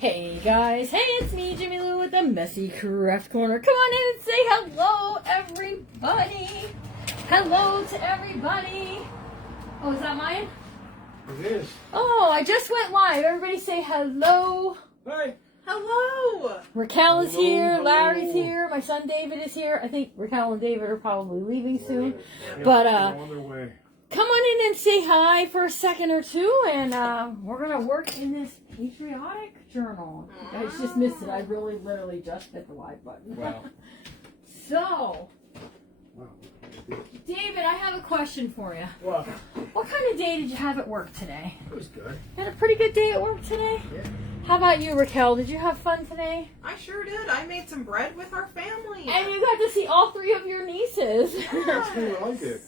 Hey guys, hey, it's me, Jimmy Lou, with the Messy Craft Corner. Come on in and say hello, everybody. Hello to everybody. Oh, is that mine? It is. Oh, I just went live. Everybody say hello. Hi. Hello. Raquel is Hello, here. hello. Larry's here. My son David is here. I think Raquel and David are probably leaving soon. Yeah, But, they're on their way. Come on in and say hi for a second or two, and we're going to work in this patriotic journal. You guys just missed it. I really literally just hit the live button. Wow. So, Wow. David, I have a question for you. Wow. What kind of day did you have at work today? It was good. You had a pretty good day at work today? Yeah. How about you, Raquel? Did you have fun today? I sure did. I made some bread with our family. And you got to see all three of your nieces. That's cool. I like it.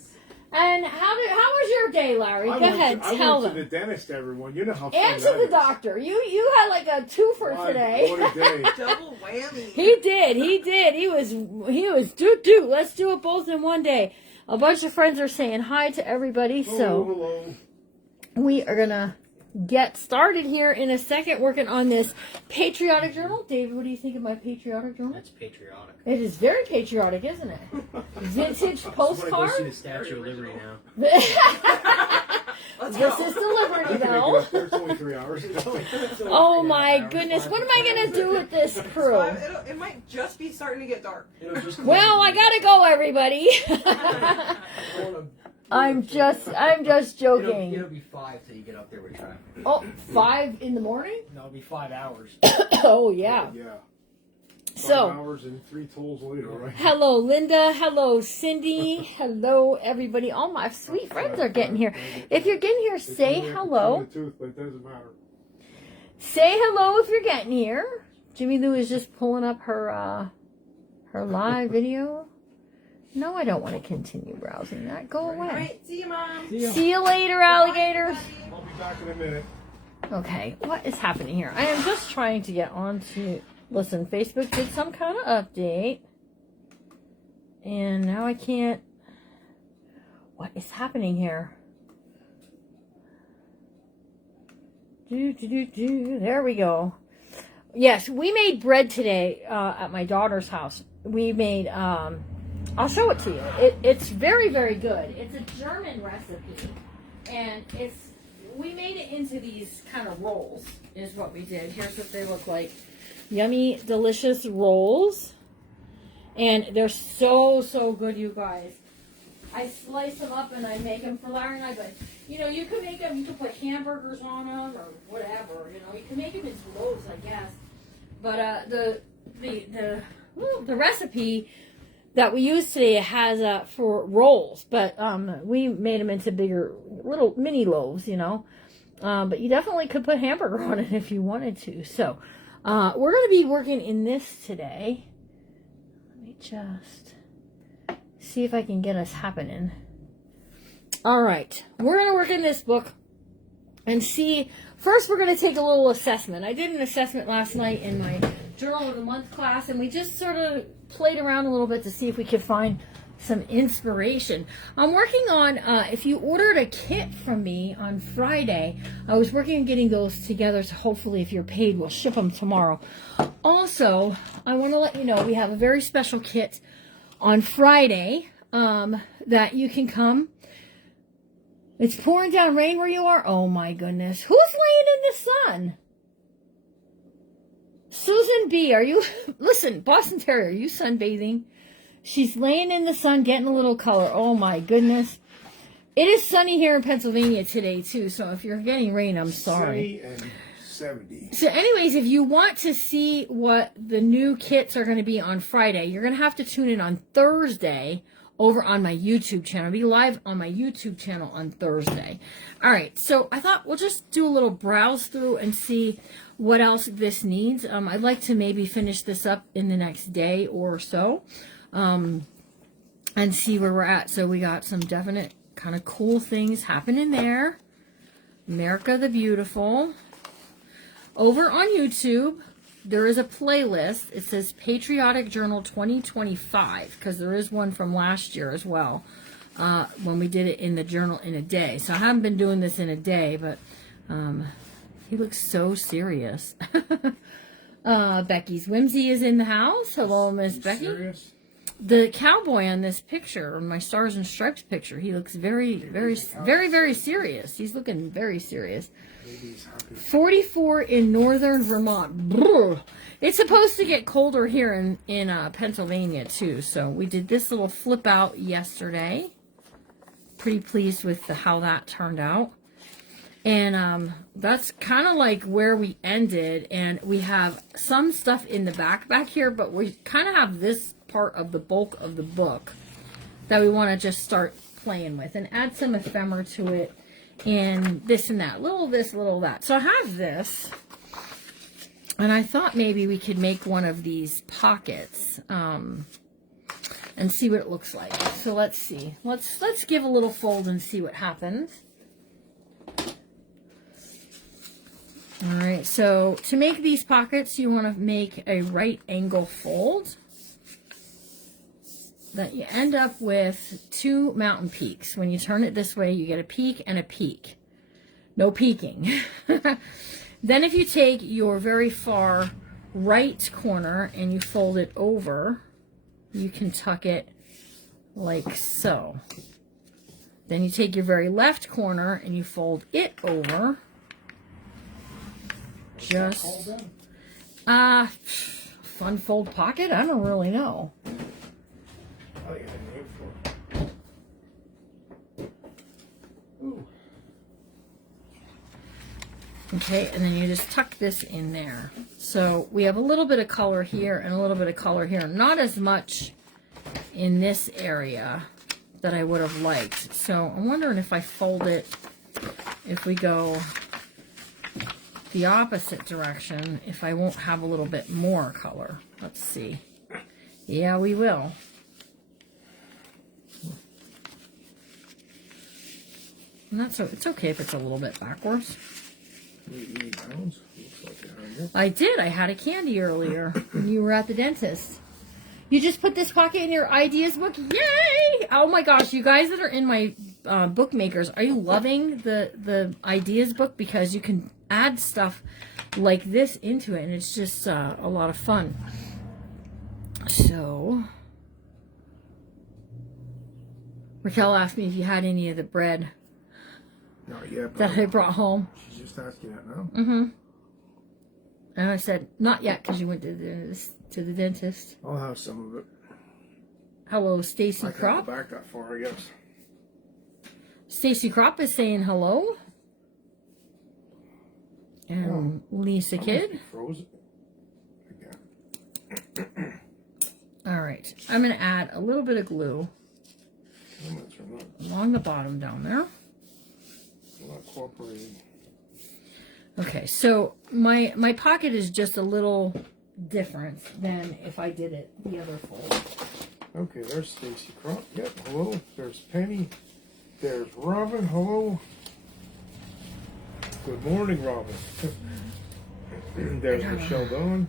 And how was your day, Larry? Go ahead, tell I them. went to the dentist, everyone. You know how fun And to that the is. doctor. You had like a twofer My today. What a day. Double whammy. He did. He was do. Let's do it both in one day. A bunch of friends are saying hi to everybody, so Hello. we are gonna get started here in a second working on this patriotic journal. David, what do you think of my patriotic journal? That's patriotic. It is very patriotic, isn't it? Vintage I want to postcard. go see the Statue of Liberty now. Let's This go. is the Liberty I can make it Bell. up there. It's only 3 hours. Oh my goodness, what am I gonna do with this crew? It might just be starting to get dark. Well, I gotta go, everybody. I'm just joking. It'll be 5 till you get up there with traffic. Oh, 5 in the morning? No, it'll be 5 hours. Oh yeah. Yeah. 5 So, hours and 3 tolls later, right? hello Linda, hello Cindy, hello everybody. All my sweet friends are getting here. If you're getting here, say It's only hello. a tooth, but it doesn't matter. Say hello if you're getting here. Jimmy Lou is just pulling up her live video. No, I don't want to continue browsing that. Go All away. right. See you, Mom. See you later, alligators. I'll be back in a minute. Okay, what is happening here? I am just trying to get on to... Listen, Facebook did some kind of update. And now I can't... What is happening here? There we go. Yes, we made bread today at my daughter's house. We made... I'll show it to you. It's very, very good. It's a German recipe. And we made it into these kind of rolls, is what we did. Here's what they look like. Yummy, delicious rolls. And they're so, so good, you guys. I slice them up and I make them for Larry and I. But, you know, you can make them, you can put hamburgers on them or whatever. You know, you can make them into loaves, I guess. But the recipe that we use today has for rolls, but we made them into bigger little mini loaves, you know. But you definitely could put hamburger on it if you wanted to. So we're going to be working in this today. Let me just see if I can get us happening. All right, we're going to work in this book and see. First, we're going to take a little assessment. I did an assessment last night in my Journal of the Month class, and we just sort of played around a little bit to see if we could find some inspiration. I'm working on, if you ordered a kit from me on Friday, I was working on getting those together, so hopefully if you're paid, we'll ship them tomorrow. Also, I want to let you know we have a very special kit on Friday that you can come. It's pouring down rain where you are. Oh my goodness. Who's laying in the sun? Susan B, are you... Listen, Boston Terrier, are you sunbathing? She's laying in the sun, getting a little color. Oh my goodness. It is sunny here in Pennsylvania today, too. So if you're getting rain, I'm sorry. Sunny and 70. So anyways, if you want to see what the new kits are going to be on Friday, you're going to have to tune in on Thursday over on my YouTube channel. I'll be live on my YouTube channel on Thursday. All right, so I thought we'll just do a little browse through and see what else this needs. I'd like to maybe finish this up in the next day or so and see where we're at. So we got some definite kind of cool things happening there. America the Beautiful. Over on YouTube, there is a playlist. It says Patriotic Journal 2025 because there is one from last year as well when we did it in the journal in a day. So I haven't been doing this in a day, but He looks so serious. Becky's Whimsy is in the house. Hello, Miss You Becky. serious? The cowboy on this picture, on my Stars and Stripes picture, he looks very serious. He's looking very serious. Maybe he's happy. 44 in northern Vermont. Brr. It's supposed to get colder here in Pennsylvania too. So we did this little flip out yesterday. Pretty pleased with how that turned out. And that's kind of like where we ended. And we have some stuff in the back here, but we kind of have this part of the bulk of the book that we want to just start playing with and add some ephemera to it and this and that, little this, little that. So I have this, and I thought maybe we could make one of these pockets and see what it looks like. So let's see. Let's give a little fold and see what happens. All right, so to make these pockets, you want to make a right angle fold that you end up with 2 mountain peaks. When you turn it this way, you get a peak and a peak. No peeking. Then if you take your very far right corner and you fold it over, you can tuck it like so. Then you take your very left corner and you fold it over. Just fun fold pocket? I don't really know. I think I had a name for it. Ooh. Okay, and then you just tuck this in there. So we have a little bit of color here and a little bit of color here. Not as much in this area that I would have liked. So I'm wondering if I fold it, if we go the opposite direction, if I won't have a little bit more color. Let's see. Yeah, we will. And that's it's okay if it's a little bit backwards. You eat pounds? Looks like it, huh? I did. I had a candy earlier when you were at the dentist. You just put this pocket in your ideas book. Yay! Oh my gosh, you guys that are in my bookmakers, are you loving the ideas book? Because you can add stuff like this into it, and it's just a lot of fun. So, Raquel asked me if you had any of the bread Not yet. that I brought home. She's just asking that now. Mm-hmm. And I said, not yet, because you went to the dentist. I'll have some of it. Hello, Stacy I can't Crop. go back that far, I guess. Stacy Crop is saying hello. And Lisa That must Kidd. be frozen. Again. All right. I'm going to add a little bit of glue Lemons are not, along the bottom down there. not cooperating. Okay, so my pocket is just a little different than if I did it the other fold. Okay, there's Stacy Crop. Yep, hello. There's Penny. There's Robin. Hello. Good morning, Robin. There's Michelle Dawn.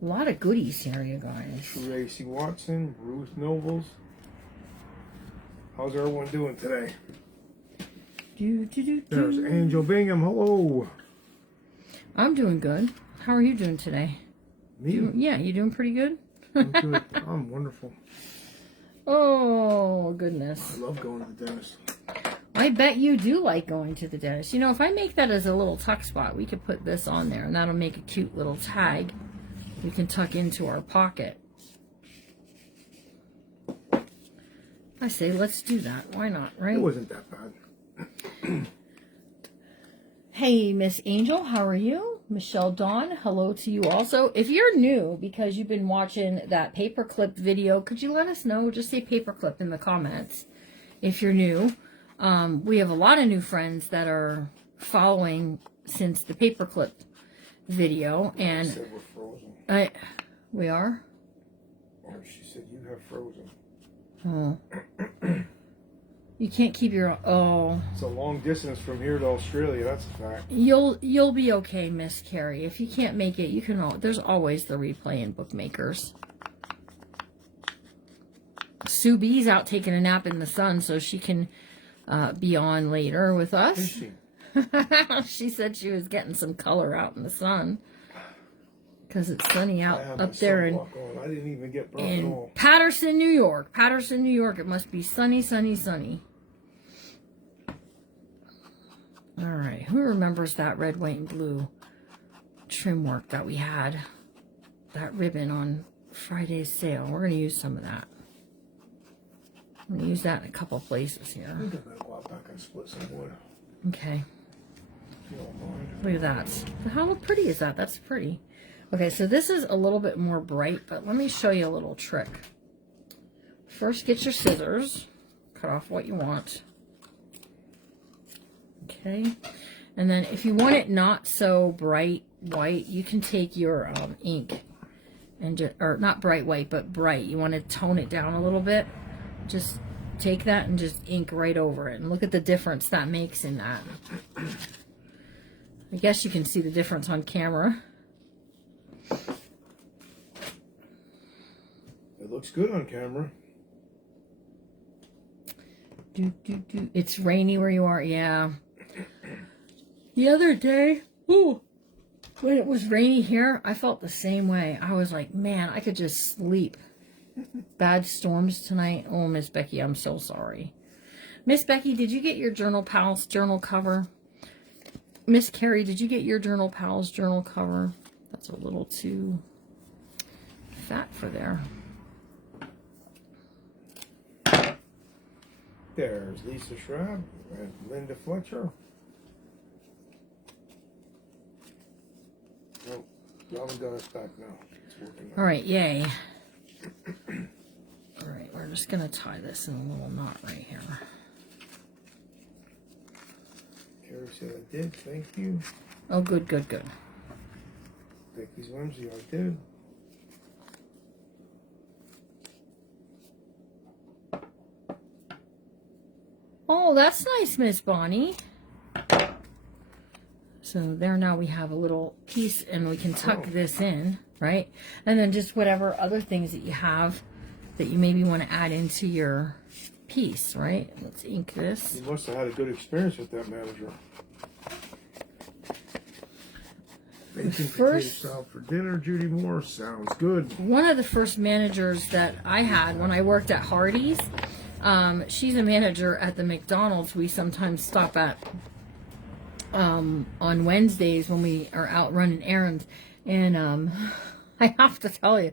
A lot of goodies here, you guys. Tracy Watson. Ruth Nobles. How's everyone doing today? There's Angel Bingham. Hello. I'm doing good. How are you doing today? Me? Yeah, you doing pretty good? I'm good. I'm wonderful. Oh, I goodness. love going to the dentist. I bet you do like going to the dentist. You know, if I make that as a little tuck spot, we could put this on there, and that'll make a cute little tag we can tuck into our pocket. I say, let's do that. Why not, right? It wasn't that bad. Hey, Miss Angel, how are you? Michelle Dawn, hello to you also. If you're new, because you've been watching that paperclip video, could you let us know? Just say paperclip in the comments if you're new. We have a lot of new friends that are following since the paperclip video, and said we're frozen. we are. Or she said you have frozen. Oh, you can't keep your It's a long distance from here to Australia. That's a fact. You'll be okay, Miss Carrie. If you can't make it, you can. There's always the replay in bookmakers. Sue B's out taking a nap in the sun, so she can be on later with Is us. she? She said she was getting some color out in the sun because it's sunny I out have up my there in sunblock on. I didn't even get burnt at in all. Paterson, New York. Paterson, New York. It must be sunny, sunny, sunny. All right. Who remembers that red, white, and blue trim work that we had? That ribbon on Friday's sale. We're going to use some of that. I'm going to use that in a couple places I here. think I'm gonna go out back and split some wood. Okay. If you don't mind. Look at that. How pretty is that? That's pretty. Okay, so this is a little bit more bright, but let me show you a little trick. First, get your scissors. Cut off what you want. Okay. And then if you want it not so bright white, you can take your ink and just, or not bright white, but bright. You want to tone it down a little bit. Just take that and just ink right over it. And look at the difference that makes in that. I guess you can see the difference on camera. It looks good on camera. It's rainy where you are, yeah. The other day, ooh, when it was rainy here, I felt the same way. I was like, man, I could just sleep. Bad storms tonight. Oh, Miss Becky, I'm so sorry. Miss Becky, did you get your Journal Pals journal cover? Miss Carrie, did you get your Journal Pals journal cover? That's a little too fat for there. There's Lisa Schrabb and Linda Fletcher. Oh, Robin got us back now. It's working now. All right, yay. All right, we're just going to tie this in a little knot right here. Carrie said I did. Thank you. Oh, good, good, good. Becky's whimsy. I did. Oh, that's nice, Miss Bonnie. So there now we have a little piece and we can tuck this in, right? And then just whatever other things that you have that you maybe want to add into your piece, right? Let's ink this. You must have had a good experience with that manager. Making potato salad for dinner, Judy Moore. Sounds good. One of the first managers that I had when I worked at Hardee's, she's a manager at the McDonald's we sometimes stop at on Wednesdays when we are out running errands. And I have to tell you,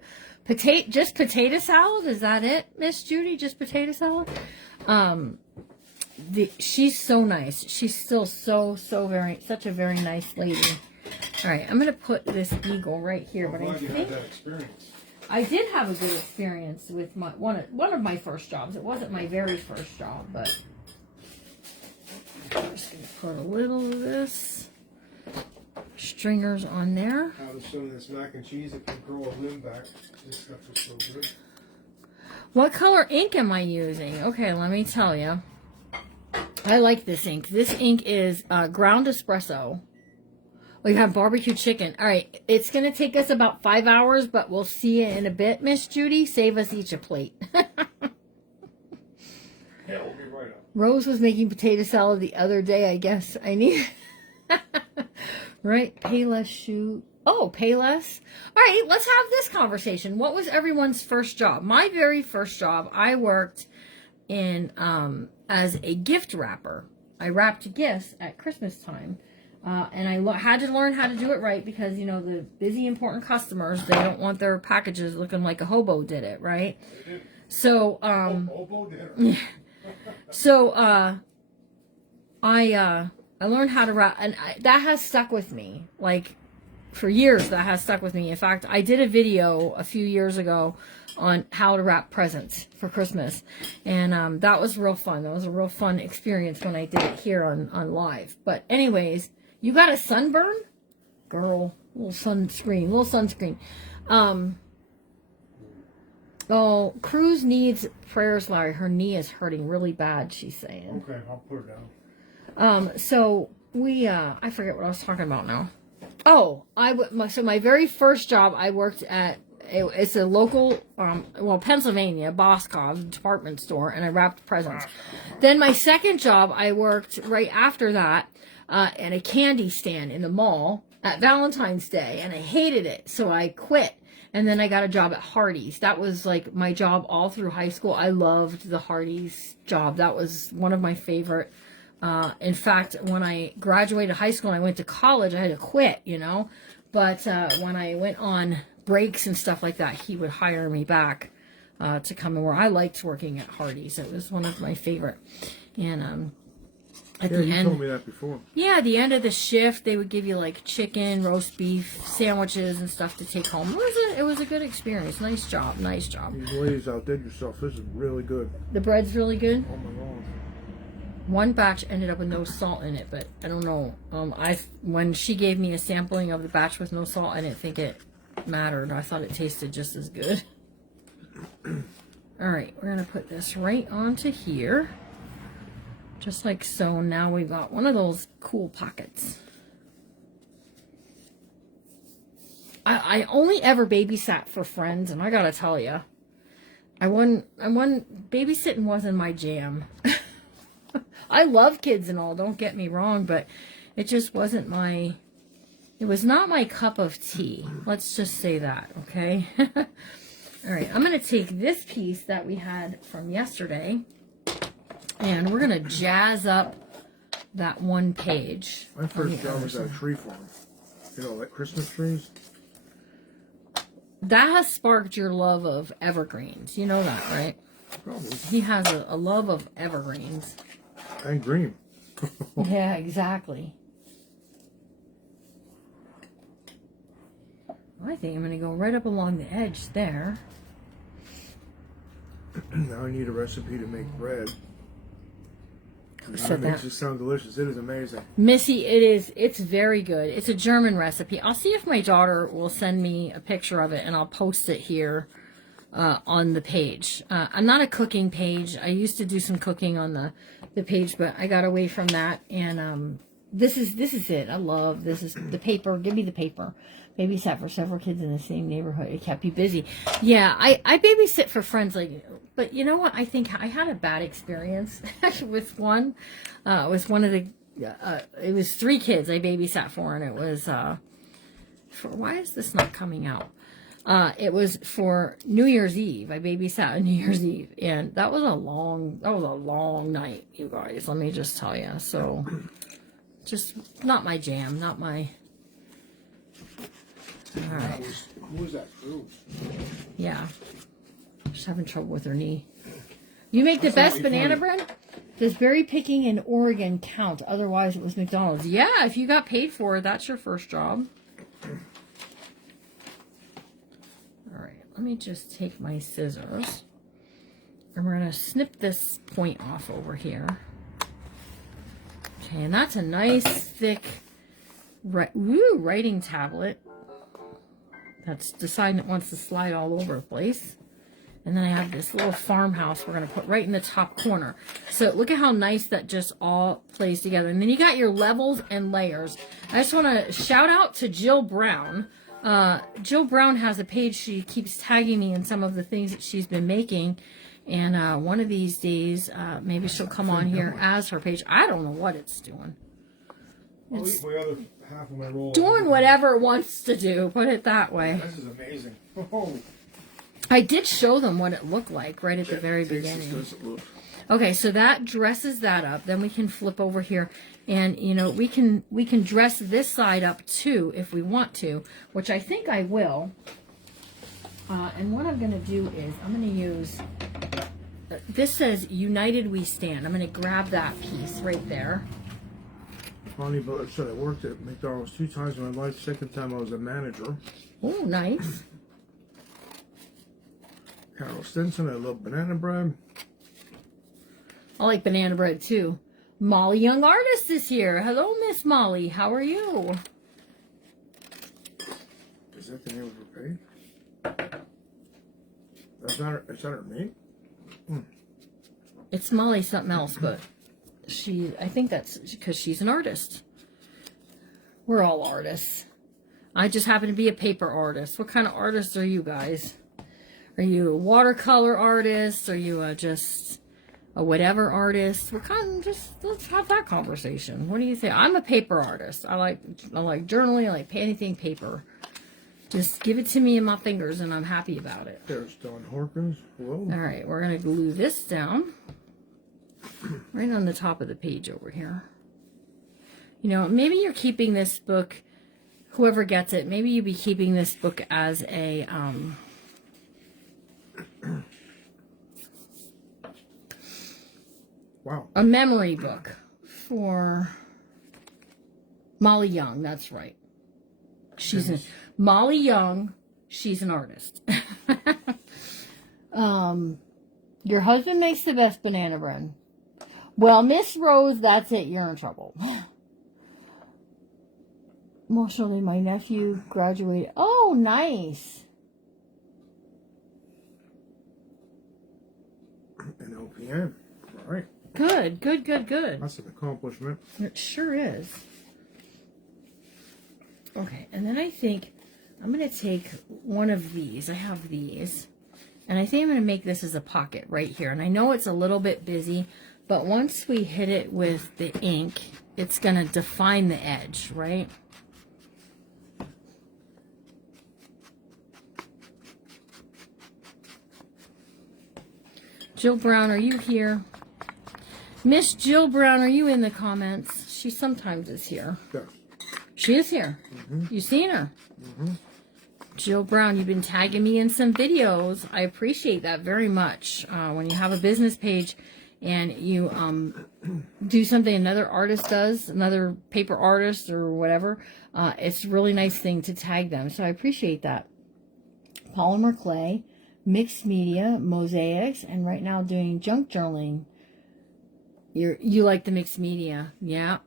just potato salad, is that it, Miss Judy? Just potato salad? She's so nice. She's still such a very nice lady. All right, I'm going to put this eagle right here, but I think that experience. I did have a good experience with my one of my first jobs. It wasn't my very first job, but I'm just going to put a little of this stringers on there. How to show this mac and cheese, it can grow a limb back. This stuff is so good. What color ink am I using? Okay, let me tell you. I like this ink. This ink is ground espresso. We have barbecue chicken. All right, it's going to take us about 5 hours, but we'll see you in a bit, Miss Judy. Save us each a plate. Yeah, we'll be right up. Rose was making potato salad the other day, I guess. I need... Right, Payless shoot. Oh, Payless. All right, let's have this conversation. What was everyone's first job? My very first job, I worked in as a gift wrapper. I wrapped gifts at Christmas time. And I had to learn how to do it right because, you know, the busy, important customers, they don't want their packages looking like a hobo did it, right? So, Hobo dinner. so, I learned how to wrap, and that has stuck with me, like, for years. That has stuck with me. In fact, I did a video a few years ago on how to wrap presents for Christmas, and that was real fun. That was a real fun experience when I did it here on live. But anyways, you got a sunburn? Girl, little sunscreen. Oh, Cruz needs prayers, Larry. Her knee is hurting really bad, she's saying. Okay, I'll put her down. So we, I forget what I was talking about now. Oh, so my very first job I worked at, it's a local, Pennsylvania, Boscov department store, and I wrapped presents. Then my second job I worked right after that, and a candy stand in the mall at Valentine's Day, and I hated it, so I quit. And then I got a job at Hardee's. That was like my job all through high school. I loved the Hardee's job. That was one of my favorite. In fact, when I graduated high school and I went to college, I had to quit, you know. But when I went on breaks and stuff like that, he would hire me back to come and work. I liked working at Hardee's. It was one of my favorite. And at the you end, told me that before. yeah, at the end of the shift, they would give you like chicken, roast beef, sandwiches, and stuff to take home. It was a good experience. Nice job, nice job. You ladies outdid yourself. This is really good. The bread's really good. Oh my god. One batch ended up with no salt in it, but I don't know. When she gave me a sampling of the batch with no salt, I didn't think it mattered. I thought it tasted just as good. All right, we're gonna put this right onto here. Just like so. Now we've got one of those cool pockets. I only ever babysat for friends, and I gotta tell you, babysitting wasn't my jam. I love kids and all, don't get me wrong, but it just wasn't it was not my cup of tea. Let's just say that, okay? All right, I'm gonna take this piece that we had from yesterday, and we're going to jazz up that one page. My first job was at a tree farm. You know, like Christmas trees. That has sparked your love of evergreens. You know that, right? Probably. He has a love of evergreens. And green. Yeah, exactly. I think I'm going to go right up along the edge there. Now I need a recipe to make bread. Said That makes that. it sound delicious. It is amazing. Missy, it is. It's very good. It's a German recipe. I'll see if my daughter will send me a picture of it, and I'll post it here on the page. I'm not a cooking page. I used to do some cooking on the page, but I got away from that. And this is it. I love this. Is the paper. Give me the paper. Babysat for several kids in the same neighborhood. It kept you busy. Yeah, I babysit for friends, but you know what? I think I had a bad experience with one. It was one of the. It was 3 kids I babysat for, and it was why is this not coming out? It was for New Year's Eve. I babysat on New Year's Eve, and that was a long night, you guys. Let me just tell you. So, just not my jam, not my. All right. Who was that crew? Yeah. Just having trouble with her knee. You make the best banana bread? Does berry picking in Oregon count? Otherwise, it was McDonald's. Yeah, if you got paid for it, that's your first job. All right, let me just take my scissors. And we're going to snip this point off over here. Okay, and that's a nice, thick writing tablet. That's deciding it wants to slide all over the place. And then I have this little farmhouse we're going to put right in the top corner. So look at how nice that just all plays together. And then you got your levels and layers. I just want to shout out to Jill Brown. Jill Brown has a page. She keeps tagging me in some of the things that she's been making. And one of these days, maybe she'll come on here as her page. I don't know what it's doing. I'll eat my other half of my roll. Doing whatever it wants to do, put it that way. This is amazing. Oh. I did show them what it looked like right at the very beginning. Okay, so that dresses that up. Then we can flip over here, and you know we can dress this side up too if we want to, which I think I will. And what I'm going to do is I'm going to use. This says "United We Stand." I'm going to grab that piece right there. Funny, but I said I worked at McDonald's 2 times in my life. Second time I was a manager. Oh, nice. Carol Stinson, I love banana bread. I like banana bread too. Molly Young Artist is here. Hello, Miss Molly. How are you? Is that the name of her page? Is that her name? It's Molly something else, but I think that's because she's an artist. We're all artists. I just happen to be a paper artist. What kind of artists are you guys? Are you a watercolor artist? Are you just a whatever artist. We're kind of just, let's have that conversation. What do you think? I'm a paper artist. I like journaling. I like anything paper. Just give it to me in my fingers and I'm happy about it. There's Don Hawkins. Whoa. All right, we're going to glue this down right on the top of the page over here. You know, maybe you're keeping this book, whoever gets it, maybe you'd be keeping this book as a, Wow. a memory book for Molly Young. That's right. She's a, Molly Young. She's an artist. Your husband makes the best banana bread. Well, Miss Rose, that's it. You're in trouble. Emotionally, my nephew graduated. Oh, nice. An OPM. All right. Good, good, good, good. That's an accomplishment. It sure is. Okay, and then I think I'm going to take one of these. I have these. And I think I'm going to make this as a pocket right here. And I know it's a little bit busy, but once we hit it with the ink, it's going to define the edge, right? Jill Brown, are you here? Miss Jill Brown, are you in the comments? She sometimes is here. Yeah. She is here. You seen her? Jill Brown, you've been tagging me in some videos. I appreciate that very much. When you have a business page and you do something another artist does, another paper artist or whatever, it's a really nice thing to tag them. So I appreciate that. Polymer clay, mixed media, mosaics, and right now doing junk journaling. You like the mixed media, yeah.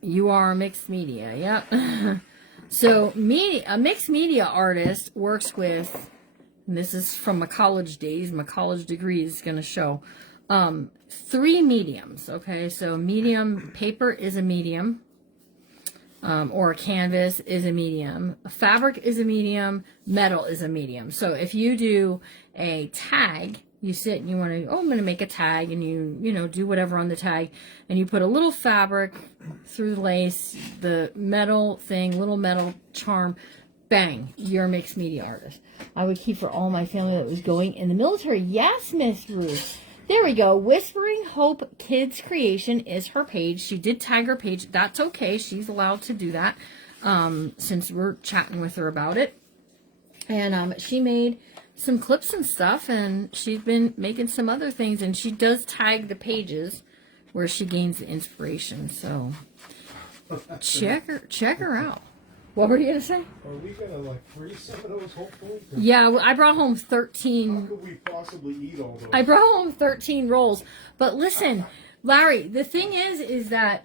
You are a mixed media, yeah. So a mixed media artist works with, and this is from my college days, my college degree is going to show, 3 mediums, okay? So medium, paper is a medium, or a canvas is a medium, a fabric is a medium, metal is a medium. So if you do a tag, you sit and you want to, I'm going to make a tag, and you know, do whatever on the tag, and you put a little fabric through the lace, the metal thing, little metal charm, bang, you're a mixed media artist. I would keep for all my family that was going in the military. Yes, Miss Ruth. There we go. Whispering Hope Kids Creation is her page. She did tag her page. That's okay. She's allowed to do that since we're chatting with her about it. And she made some clips and stuff, and she's been making some other things, and she does tag the pages where she gains the inspiration. So check her out. What were you gonna say? Are we gonna like freeze some of those, hopefully? Yeah, I brought home How 13. could we possibly eat all those? I brought home 13 rolls. But listen, Larry, the thing is that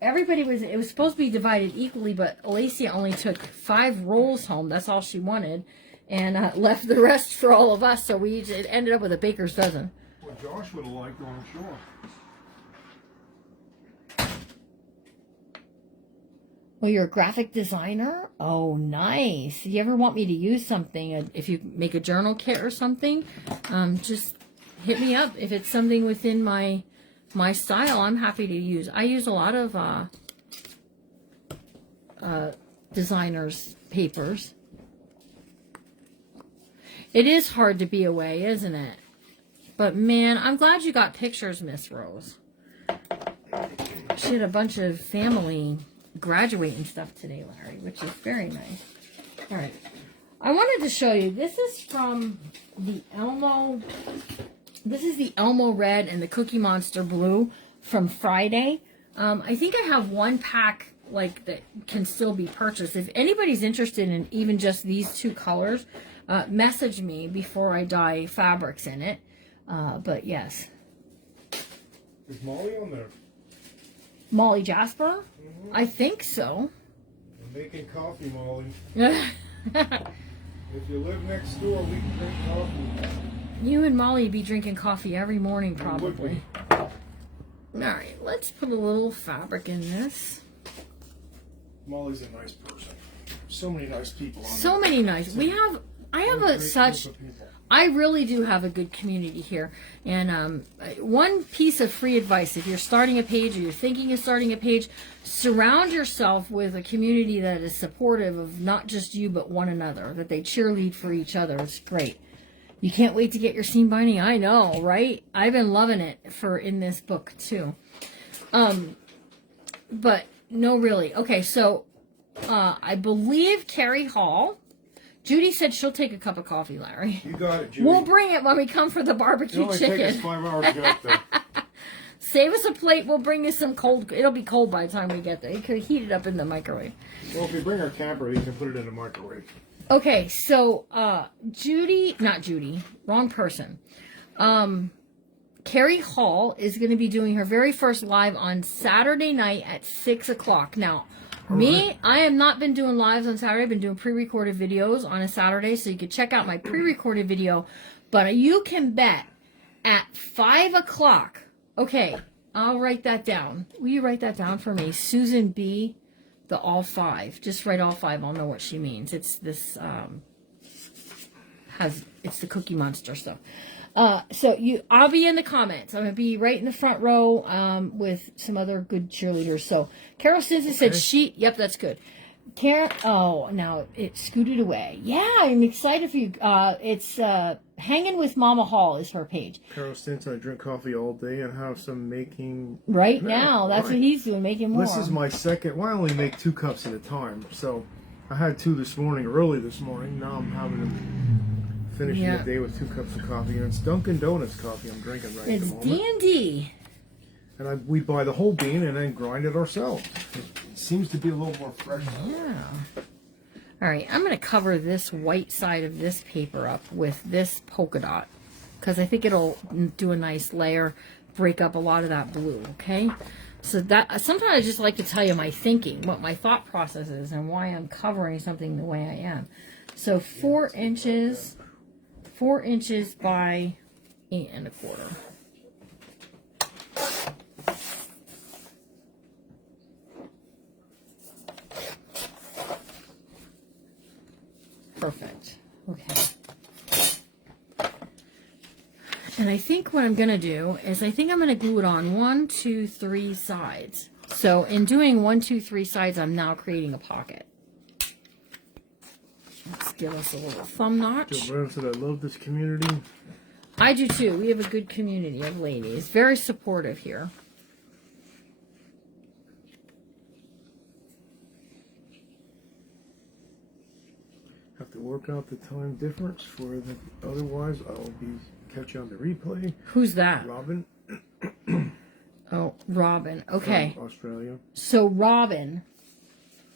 everybody it was supposed to be divided equally, but Alicia only took 5 rolls home. That's all she wanted, and left the rest for all of us. So it ended up with a baker's dozen. What Josh would have liked, I'm sure. Oh, you're a graphic designer? Oh, nice. You ever want me to use something, if you make a journal kit or something, just hit me up. If it's something within my style, I'm happy to use. I use a lot of designers' papers. It is hard to be away, isn't it? But man, I'm glad you got pictures, Miss Rose. She had a bunch of family graduating stuff today, Larry, which is very nice. All right. I wanted to show you. This is from the Elmo. This is the Elmo Red and the Cookie Monster Blue from Friday. I think I have one pack like that can still be purchased. If anybody's interested in even just these 2 colors, message me before I dye fabrics in it. But yes. Is Molly on there? Molly Jasper? I think so. I'm making coffee, Molly. You If you live next door, we can drink coffee. and Molly be drinking coffee every morning, Would probably. we? All right, let's put a little fabric in this. Molly's a nice person. So many nice people on So many nice. We have I have What a great such. group of people. I really do have a good community here. And one piece of free advice, if you're starting a page or you're thinking of starting a page, surround yourself with a community that is supportive of not just you, but one another, that they cheerlead for each other. It's great. You can't wait to get your seam binding. I know, right? I've been loving it in this book too. But no, really. Okay, so I believe Carrie Hall. Judy said she'll take a cup of coffee, Larry. You got it, Judy. We'll bring it when we come for the barbecue It'll only take us chicken. 5 hours to get up there. Save us a plate. We'll bring you some cold. It'll be cold by the time we get there. You could heat it up in the microwave. Well, if we bring our camper, we can put it in the microwave. Okay, so not Judy, wrong person. Carrie Hall is going to be doing her very first live on Saturday night at 6 o'clock. Now, I have not been doing lives on Saturday. I've been doing pre-recorded videos on a Saturday, so you can check out my pre-recorded video. But you can bet at 5 o'clock. Okay, I'll write that down. Will you write that down for me? Susan B., the all 5. Just write all 5. I'll know what she means. It's this, it's the Cookie Monster stuff. I'll be in the comments. I'm going to be right in the front row with some other good cheerleaders. So Carol Stinson said yep, that's good. Now it scooted away. Yeah, I'm excited for you. It's Hanging with Mama Hall is her page. Carol Stinson, I drink coffee all day and have some making... Right now, that's what he's doing, making more. This is my second... Well, I only make 2 cups at a time. So I had 2 early this morning. Now I'm having them finishing the day with 2 cups of coffee. And it's Dunkin' Donuts coffee I'm drinking right at the moment. It's D&D. And we buy the whole bean and then grind it ourselves. It seems to be a little more fresh. Yeah. All right, I'm going to cover this white side of this paper up with this polka dot because I think it'll do a nice layer, break up a lot of that blue, okay? So that sometimes I just like to tell you my thinking, what my thought process is, and why I'm covering something the way I am. So 4 inches by 8 1/4. Perfect. Okay. And I think what I'm going to do is I'm going to glue it on 1, 2, 3 sides. So in doing 1, 2, 3 sides, I'm now creating a pocket. Let's give us a little thumb notch. I love this community. I do too. We have a good community of ladies. Very supportive here. Have to work out the time difference otherwise I'll catch you on the replay. Who's that? Robin. Oh, Robin. Okay. From Australia. So Robin,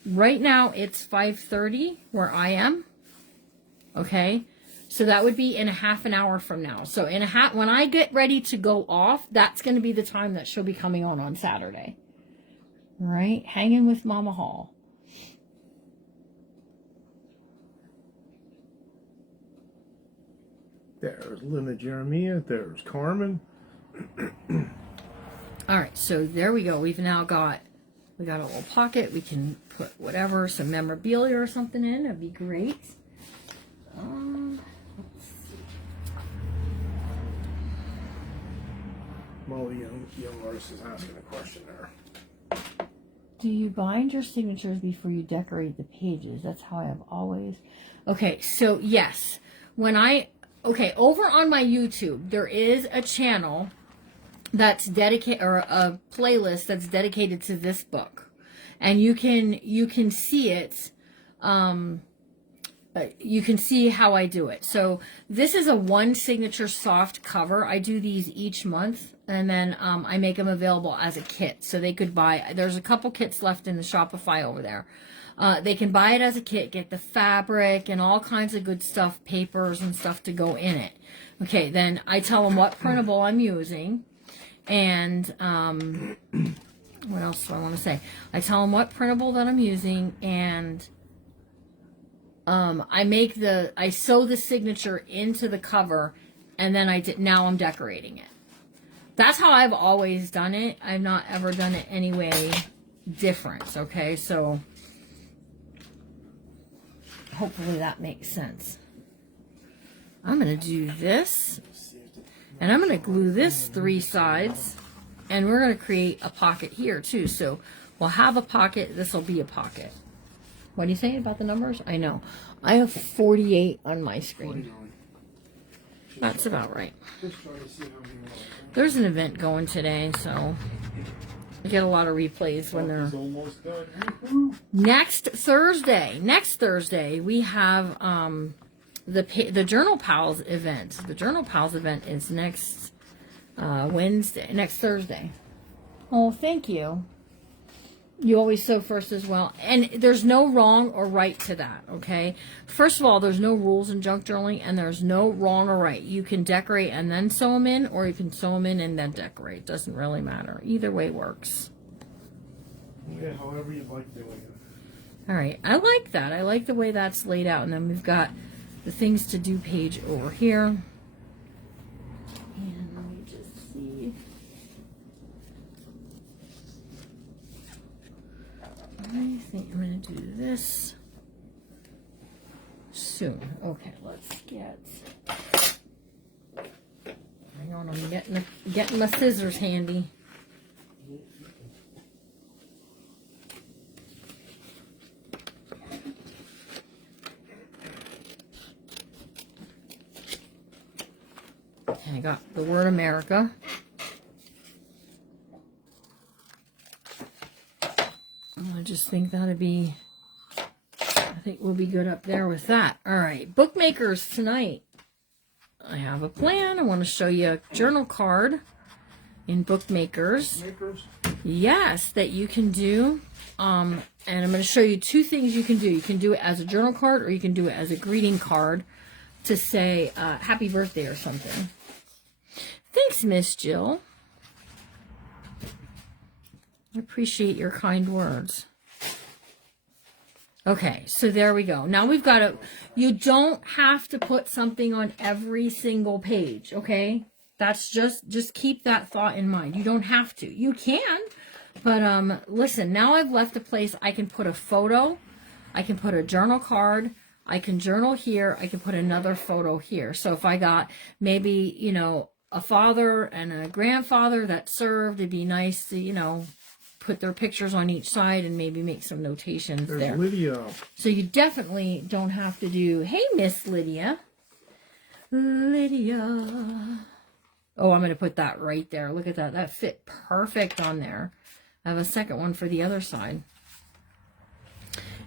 right now it's 5:30 where I am. Okay. So that would be in a half an hour from now. So when I get ready to go off, that's going to be the time that she'll be coming on Saturday. All right. Hanging with Mama Hall. There's Linda Jeremiah. There's Carmen. All right, so there we go. We got a little pocket. We can put whatever, some memorabilia or something in. That'd be great. Let's see. Molly Young Artist is asking a question there. Do you bind your signatures before you decorate the pages? That's how I have always. Okay, so yes, over on my YouTube, there is a channel that's dedicated, or a playlist that's dedicated to this book, and you can see it. You can see how I do it. So this is a 1 signature soft cover. I do these each month, and then I make them available as a kit, so they could buy. There's a couple kits left in the Shopify over there. They can buy it as a kit, get the fabric and all kinds of good stuff, papers and stuff to go in it. Okay, then I tell them what printable I'm using, and what else do I want to say? I tell them what printable that I'm using, and I sew the signature into the cover, and then now I'm decorating it. That's how I've always done it. I've not ever done it any way different. Okay, so hopefully that makes sense. I'm going to do this, and I'm going to glue this 3 sides, and we're going to create a pocket here too. So we'll have a pocket. This will be a pocket. What do you say about the numbers? I know. I have 48 on my screen. 49. That's about right. Just trying to see how many more. There's an event going today, so I get a lot of replays when they're... It's almost done. Next Thursday, we have the Journal Pals event. The Journal Pals event is next Thursday. Oh, thank you. You always sew first as well. And there's no wrong or right to that, okay? First of all, there's no rules in junk journaling, and there's no wrong or right. You can decorate and then sew them in, or you can sew them in and then decorate. Doesn't really matter. Either way works. Yeah, however you like doing it. All right, I like that. I like the way that's laid out. And then we've got the things to do page over here. And let me just see. I think I'm going to do this soon. Okay, let's get... Hang on, I'm getting my scissors handy. I got the word America. I just think that'd be, I think we'll be good up there with that. All right, bookmakers tonight. I have a plan. I want to show you a journal card in bookmakers. Yes, that you can do. And I'm going to show you 2 things you can do. You can do it as a journal card, or you can do it as a greeting card to say happy birthday or something. Thanks, Miss Jill. I appreciate your kind words. Okay, so there we go. Now we've got you don't have to put something on every single page, okay? That's just keep that thought in mind. You don't have to. You can, but listen, now I've left a place I can put a photo, I can put a journal card, I can journal here, I can put another photo here. So if I got maybe, you know, a father and a grandfather that served, it'd be nice to, put their pictures on each side and maybe make some notations There's there. Lydia. So you definitely don't have to do, hey, Miss Lydia. Lydia. Oh, I'm going to put that right there. Look at that. That fit perfect on there. I have a second one for the other side.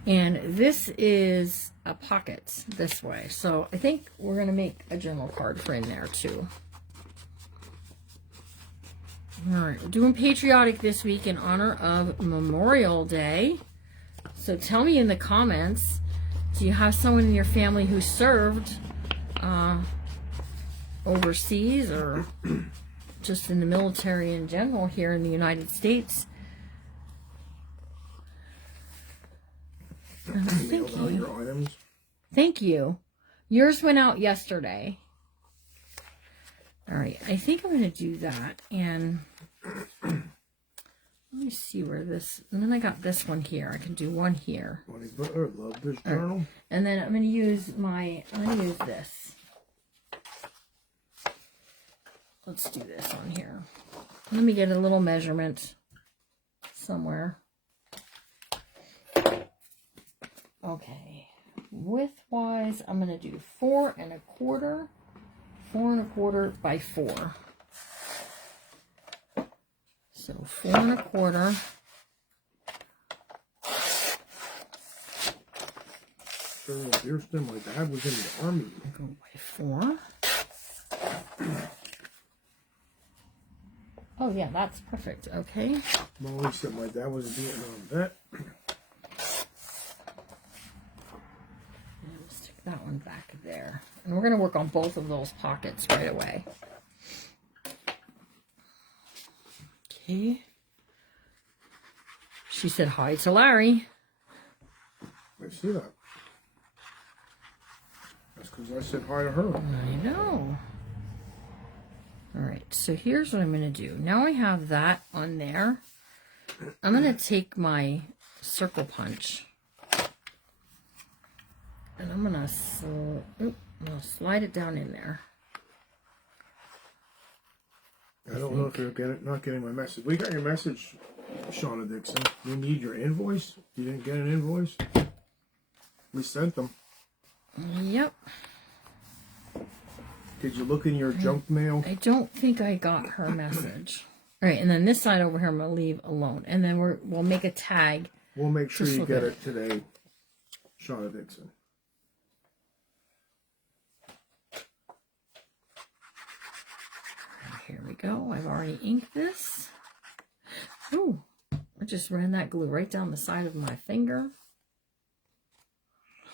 And this is a pocket this way. So I think we're going to make a journal card for in there too. All right, we're doing Patriotic this week in honor of Memorial Day. So tell me in the comments, do you have someone in your family who served overseas or just in the military in general here in the United States? Thank Mailed out you. your items. Thank you. Yours went out yesterday. All right, I think I'm going to do that. And let me see where this, and then I got this one here. I can do one here. Money Butler, love this journal. Right. And then I'm going to use this. Let's do this on here. Let me get a little measurement somewhere. Okay. Width-wise, I'm going to do 4 1/4. 4 1/4 by 4. So 4 1/4. Colonel Dearston, my dad was in the army. Go by 4. Oh yeah, that's perfect. Okay. Molly said my dad was a Vietnam vet. And we'll stick that one back there. And we're going to work on both of those pockets right away. Okay. She said hi to Larry. I see that. That's because I said hi to her. I know. All right, so here's what I'm going to do. Now I have that on there. I'm going to take my circle punch. And I'm gonna slide it down in there. I don't know if you're not getting my message. We got your message, Shauna Dixon. We need your invoice. You didn't get an invoice? We sent them. Yep. Did you look in your junk mail? I don't think I got her message. All right, and then this side over here I'm gonna leave alone, and then we'll make a tag. We'll make sure Just you look get at it today, Shauna Dixon. Here we go. I've already inked this. Ooh, I just ran that glue right down the side of my finger.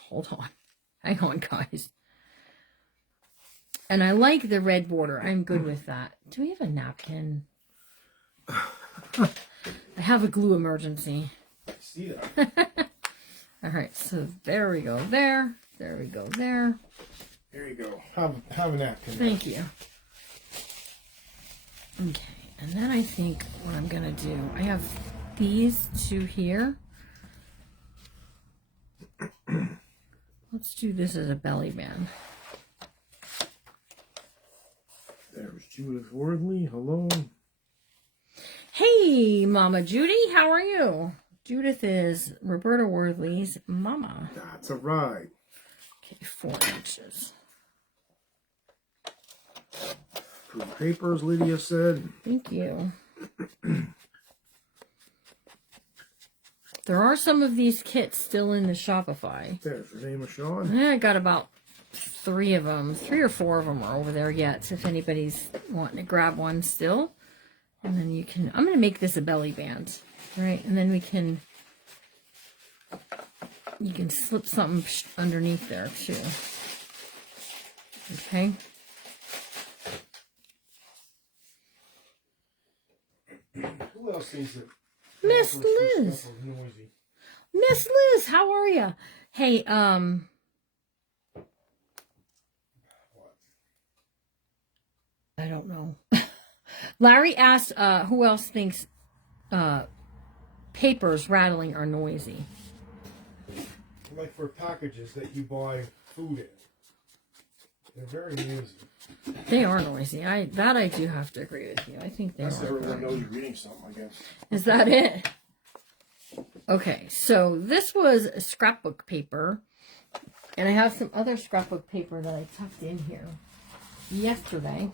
Hold on. Hang on, guys. And I like the red border. I'm good with that. Do we have a napkin? I have a glue emergency. I see that. All right, so there we go there. There we go there. Here you go. Have a napkin. Thank you. Okay, and then I think what I'm going to do, I have these two here. Let's do this as a belly band. There's Judith Wordley. Hello. Hey, Mama Judy, how are you? Judith is Roberta Wordley's mama. That's a ride. Okay, 4 inches. Approved papers, Lydia said. Thank you. There are some of these kits still in the Shopify. There's your name of Sean. I got about 3 of them. 3 or 4 of them are over there yet. If anybody's wanting to grab one still. And then you can, I'm going to make this a belly band. Right? And then you can slip something underneath there too. Okay. Who else thinks that? Miss Liz. Noisy? Miss Liz, how are you? Hey, I don't know. Larry asked, who else thinks papers rattling are noisy? Like for packages that you buy food in. They're very noisy. They are noisy. I do have to agree with you. I think they That's are. everyone knows you're reading something, I guess. Is that it? Okay, so this was scrapbook paper, and I have some other scrapbook paper that I tucked in here yesterday.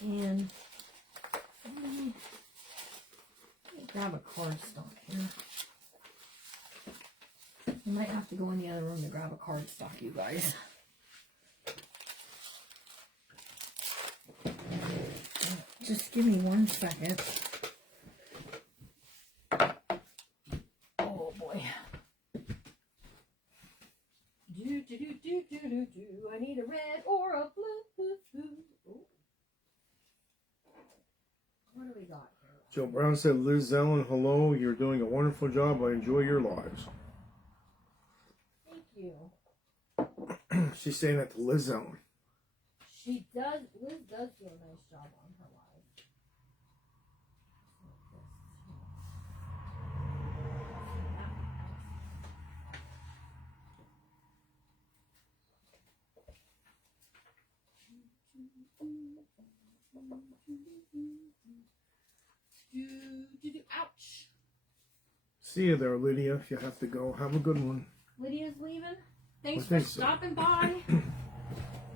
And let me grab a cardstock here. I might have to go in the other room to grab a cardstock, you guys. Just give me 1 second. Oh boy. I need a red or a blue. What do we got here? Joe Brown said, Liz Ellen, hello. You're doing a wonderful job. I enjoy your lives. Thank you. She's saying that to Liz Ellen. She does, Liz does do a nice job on her lives. Ouch. See you there, Lydia. If you have to go, have a good one. Lydia's leaving. Thanks I for think so. stopping by.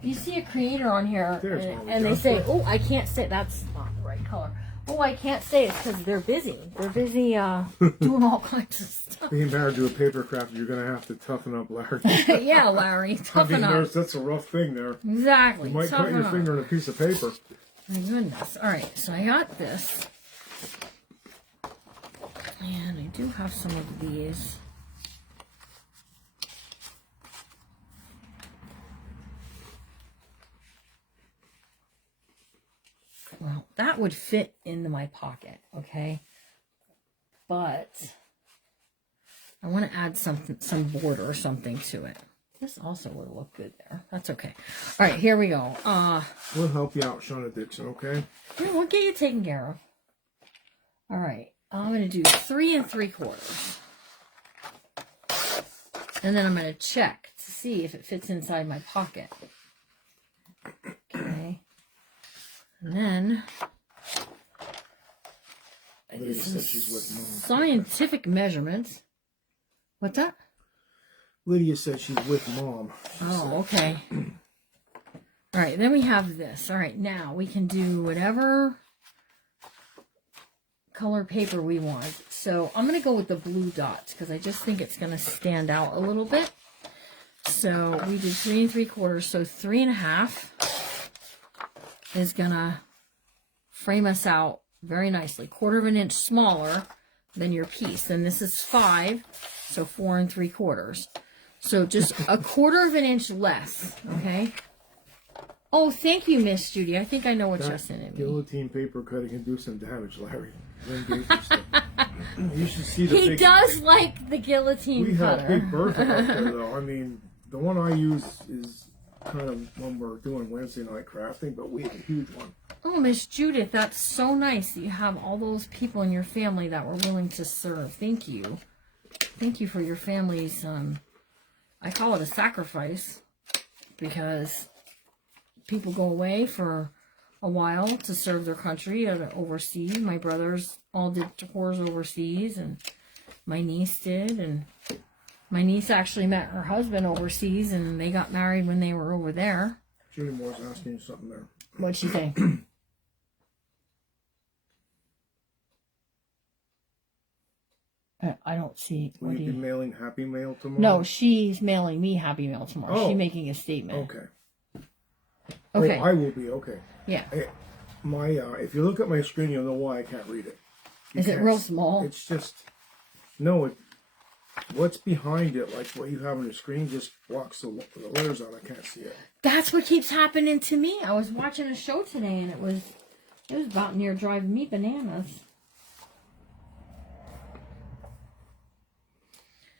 You see a creator on here, There's and they say, "Oh, I can't say that's not the right color." Oh, I can't say it because they're busy. They're busy doing all kinds of stuff. Being married to a paper crafter, you're going to have to toughen up, Larry. Yeah, Larry, toughen up. That's a rough thing there. Exactly. You might cut toughen your up. finger on a piece of paper. My goodness. All right, so I got this. And I do have some of these. Well, that would fit into my pocket, okay? But I want to add some border or something to it. This also would look good there. That's okay. All right, here we go. We'll help you out, Shauna Dixon, okay? Yeah, we'll get you taken care of. All right, I'm going to do 3 3/4. And then I'm going to check to see if it fits inside my pocket. Okay. And then Lydia said she's with Mom. scientific measurements. What's that? Lydia said she's with Mom. Oh, okay. All right, then we have this. All right, now we can do whatever color paper we want. So I'm going to go with the blue dots because I just think it's going to stand out a little bit. So we did 3 3/4, so 3.5 is going to frame us out very nicely. 1/4 inch smaller than your piece. And this is 5, so 4 3/4. So just a 1/4 inch less, okay? Oh, thank you, Miss Judy. I think I know what That Justin and me. guillotine paper cutting can do some damage, Larry. You should see the He big, does like the guillotine We cutter. have Big Bertha up there, though. I mean, the one I use is kind of when we're doing Wednesday night crafting, but we have a huge one. Oh, Miss Judith, that's so nice that you have all those people in your family that were willing to serve. Thank you. Thank you for your family's, I call it a sacrifice, because people go away for a while to serve their country overseas. My brothers all did tours overseas, and my niece did, and my niece actually met her husband overseas, and they got married when they were over there. Judy Moore's asking you something there. What'd she say? I don't see. Will you be mailing Happy Mail tomorrow? No, she's mailing me Happy Mail tomorrow. Oh. She's making a statement. Okay. Okay. Oh, I will be, okay. Yeah. My, if you look at my screen, you'll know why I can't read it. Is it real small? It's just, no, what's behind it, like what you have on the screen, just blocks the letters out. I can't see it. That's what keeps happening to me. I was watching a show today, and it was about near driving me bananas.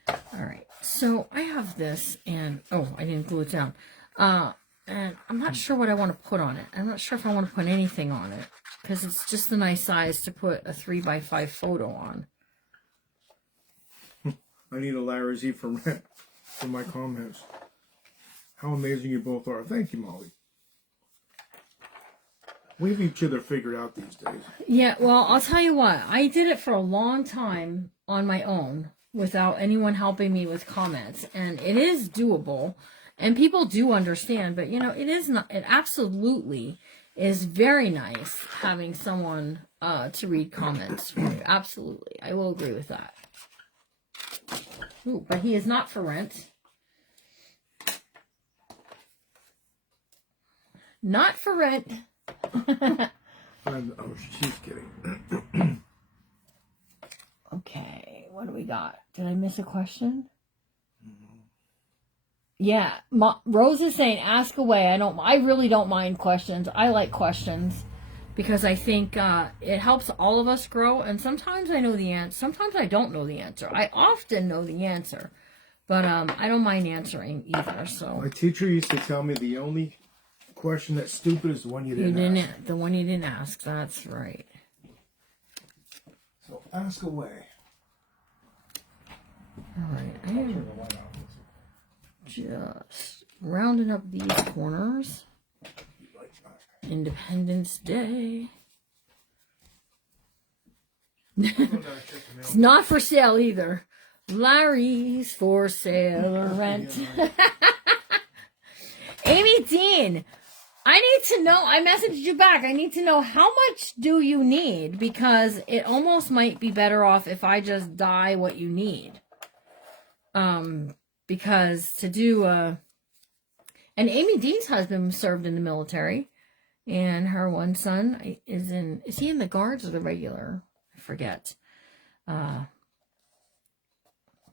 All right, so I have this, and oh, I didn't glue it down. And I'm not sure what I want to put on it. I'm not sure if I want to put anything on it, because it's just a nice size to put a 3x5 photo on. I need a Larry Z for my comments. How amazing you both are. Thank you, Molly. We have each other figured out these days. Yeah, well, I'll tell you what. I did it for a long time on my own without anyone helping me with comments, and it is doable. And people do understand, but, you know, it is not, it absolutely is very nice having someone to read comments for you. Absolutely. I will agree with that. Ooh, but he is not for rent. Not for rent. Oh, she's kidding. Okay, what do we got? Did I miss a question? Yeah, Rose is saying, ask away. I really don't mind questions. I like questions because I think it helps all of us grow. And sometimes I know the answer. Sometimes I don't know the answer. I often know the answer, but I don't mind answering either. So My teacher used to tell me the only question that's stupid is the one you didn't ask. The one you didn't ask. That's right. So ask away. All right, I am just rounding up these corners. Independence Day. It's not for sale either. Larry's for sale or rent. Amy Dean, I need to know, I messaged you back. I need to know, how much do you need? Because it almost might be better off if I just dye what you need. Because to do and Amy Dean's husband served in the military, and her one son is he in the Guards or the regular? I forget.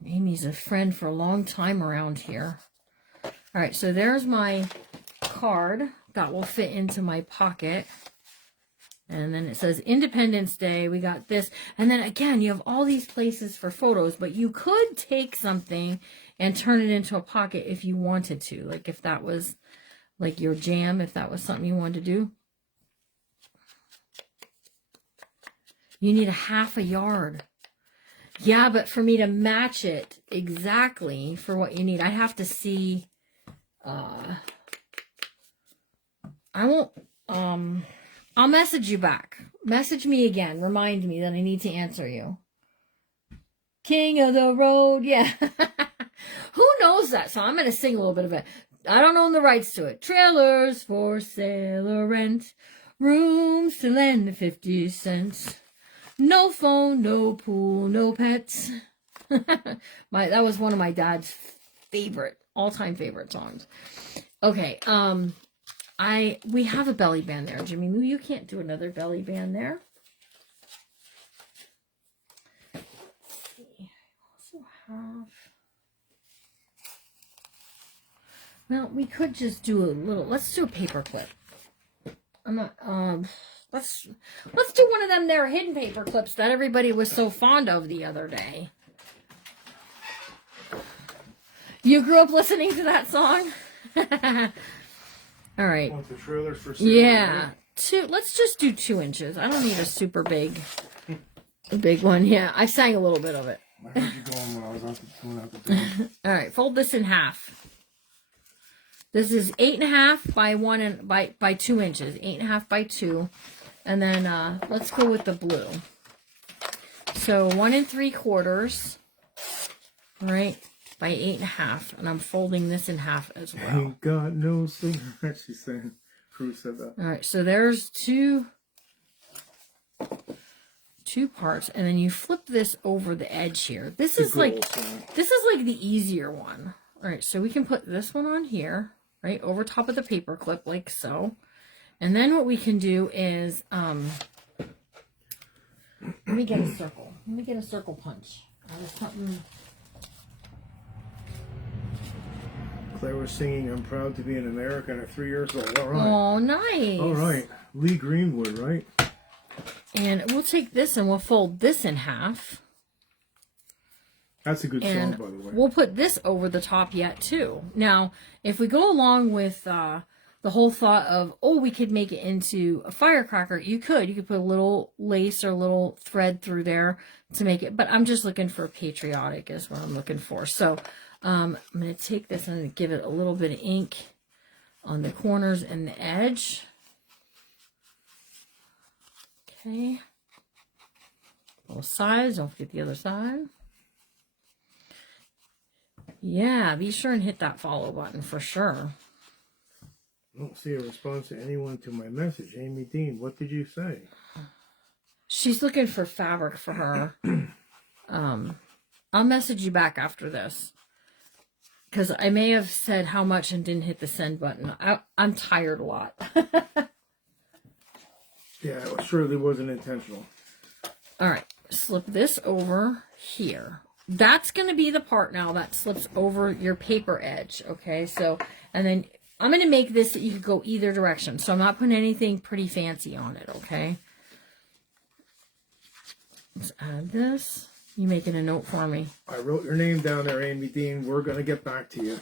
Amy's a friend for a long time around here. All right, so there's my card that will fit into my pocket. And then it says Independence Day. We got this. And then again, you have all these places for photos, but you could take something and turn it into a pocket if you wanted to. Like if that was like your jam, if that was something you wanted to do. You need a half a yard. Yeah, but for me to match it exactly for what you need, I have to see, I won't, I'll message you back. Message me again. Remind me that I need to answer you. King of the Road, yeah. Who knows that song? I'm going to sing a little bit of it. I don't own the rights to it. Trailers for sale or rent. Rooms to lend 50 cents. No phone, no pool, no pets. That was one of my dad's all-time favorite songs. Okay, we have a belly band there, Jimmy. You can't do another belly band there. Let's see. I also have. Well, we could just do a little. Let's do a paper clip. I'm not. Let's do one of them there hidden paper clips that everybody was so fond of the other day. You grew up listening to that song? All right. Want the trailers for sale? Yeah. Let's just do 2 inches. I don't need a super big one. Yeah, I sang a little bit of it. I heard you going when I was out the door. All right, fold this in half. This is 8.5 by 2 inches. 8.5 by 2. And then let's go with the blue. So 1 3/4, right, by 8.5, and I'm folding this in half as well. Ain't got no cigarette, she's saying. Prue said that. All right, so there's two parts, and then you flip this over the edge here. This is like the easier one. All right, so we can put this one on here, right, over top of the paper clip like so. And then what we can do is, let me get a circle. Let me get a circle punch. Something. Claire was singing, I'm proud to be an American at 3 years old. All right. Oh, nice. All right. Lee Greenwood, right? And we'll take this and we'll fold this in half. That's a good song, by the way. We'll put this over the top yet, too. Now, if we go along with the whole thought of, we could make it into a firecracker, you could put a little lace or a little thread through there to make it, but I'm just looking for patriotic is what I'm looking for. So I'm going to take this and I'm going to give it a little bit of ink on the corners and the edge. Okay. Both sides, don't forget the other side. Yeah, be sure and hit that follow button for sure. I don't see a response to anyone to my message. Amy Dean, what did you say? She's looking for fabric for her. I'll message you back after this. Because I may have said how much and didn't hit the send button. I'm tired a lot. Yeah, it surely wasn't intentional. All right, slip this over here. That's going to be the part now that slips over your paper edge. Okay, so, and then I'm going to make this that you could go either direction. So I'm not putting anything pretty fancy on it, okay? Let's add this. You making a note for me? I wrote your name down there, Amy Dean. We're going to get back to you.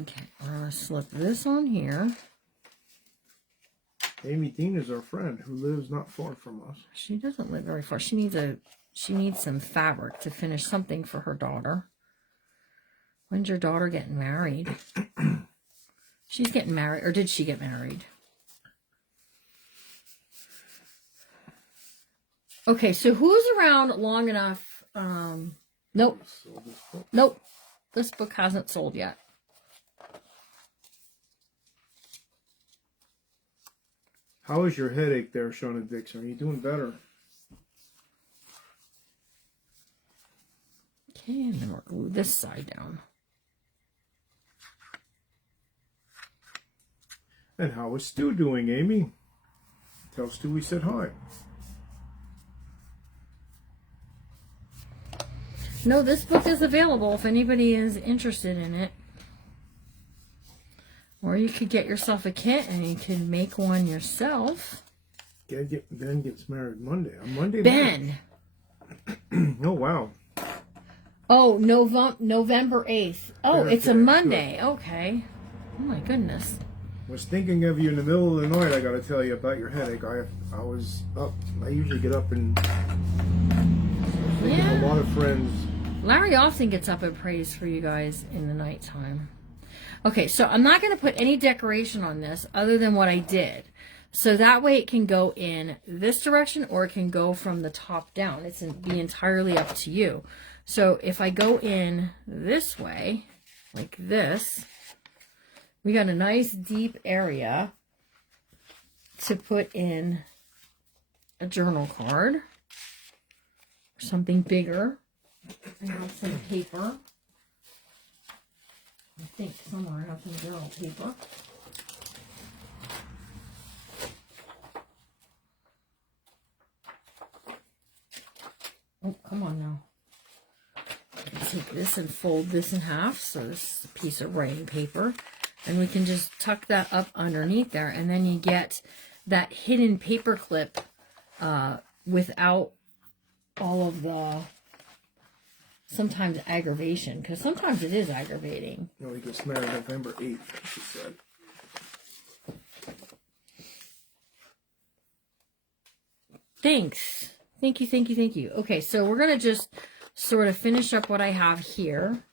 Okay, we're going to slip this on here. Amy Dean is our friend who lives not far from us. She doesn't live very far. She needs some fabric to finish something for her daughter. When's your daughter getting married? She's getting married, or did she get married? Okay, so who's around long enough? Nope. Nope. This book hasn't sold yet. How is your headache there, Shauna Dixon? Are you doing better? Okay, and then we'll glue this side down. And how is Stu doing, Amy? Tell Stu we said hi. No, this book is available if anybody is interested in it. Or you could get yourself a kit and you could make one yourself. Ben gets married Monday. On Monday. Ben. Oh, wow. Oh, November 8th. Oh, Okay, it's a Monday. Good. Okay. Oh, my goodness. Was thinking of you in the middle of the night, I got to tell you about your headache. I was up. I usually get up and think Yeah. a lot of friends. Larry often gets up and prays for you guys in the nighttime. Okay, so I'm not going to put any decoration on this other than what I did. So that way it can go in this direction or it can go from the top down. It's be entirely up to you. So if I go in this way, like this, we got a nice deep area to put in a journal card or something bigger. I have some paper. I think somewhere I have some journal paper. Oh, come on now. Take this and fold this in half. So this is a piece of writing paper. And we can just tuck that up underneath there. And then you get that hidden paper clip without all of the sometimes aggravation. Because sometimes it is aggravating. No, he gets married November 8th, she said. Thanks. Thank you, thank you, thank you. Okay, so we're going to just sort of finish up what I have here